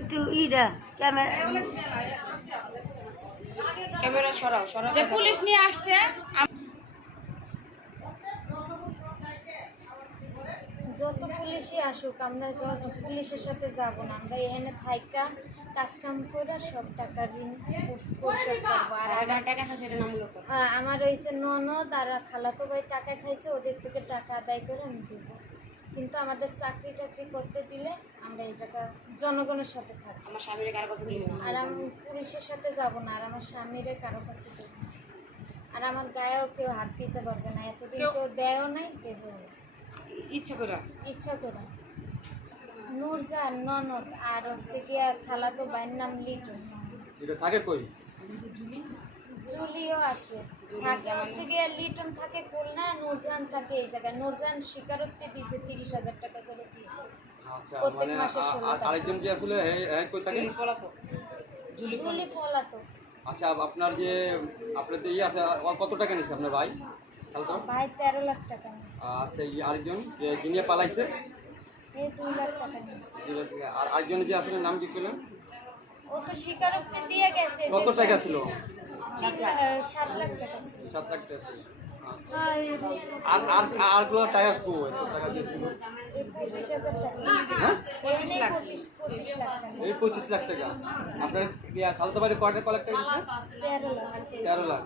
একটু ইটা camera camera সরাও সরাও। যে পুলিশ নিয়ে আসছে যত পুলিশই আসুক আমরা পুলিশের সাথে যাব না, আমরা এখানে থাইকা কাজ কাম করে সব টাকা ঋণ পরিশোধ করবো। আর আমার টাকা খাচ্ছে এটা নামলো তো। আমার হয়েছে ননদ আর খালাতো ভাই টাকা খাইছে, ওদের থেকে টাকা আদায় করে আমি দেব। কিন্তু আমাদের চাকরি টাকরি করতে দিলে আমরা এই জায়গা জনগণের সাথে থাকবো। আমার স্বামীর কারো কাছে দিল না। আর আমি পুলিশের সাথে যাব না, আর আমার স্বামীরে কারো কাছে দেবো না। আর আমার গায়েও কেউ হাত দিতে পারবে না, এতদিন কেউ দেয়ও নাই দেবেও না। ইচ্ছে করে ইচ্ছা করে নূরজান ননদ আর হচ্ছে গিয়া খালাতো ভাইয়ের নাম লিটন। এটা থাকে কই? জুলিও আছে, থাকে হচ্ছে গিয়া লিটন থাকে খুলনা, নূরজান থাকে এই জায়গায়। নূরজান স্বীকারোক্তি দিয়েছে 30,000 টাকা করে দিয়েছে আচ্ছা, প্রত্যেক মানে মাসে 16 টাকা। আরেকজন যে আসলে কই থাকে? পলাতো জুলি পলাতো। আচ্ছা, আপনার যে আছে কত টাকা নিছে আপনার ভাই? খালতো ভাই 13 লাখ টাকা নিয়েছে। আচ্ছা, আরেকজন যে যিনি পালাইছে এই 2 লাখ টাকা নিয়েছে। আর আরেকজন যে আসলে নাম কি করলেন? ও তো স্বীকারোক্তি দিয়ে গেছে। কত টাকা ছিল? 7 লাখ টাকা ছিল। 7 লাখ টাকা ছিল। আর আর আরগুলো টাকা কো এত টাকা দিয়েছিল? এই 25,000 টাকা। হ্যাঁ, 25 লাখ 25 লাখ টাকা। এই 25 লাখ টাকা। আপনার খালতো বাড়ি কয় লাখ টাকা দিয়েছে? 13 লাখ। 13 লাখ।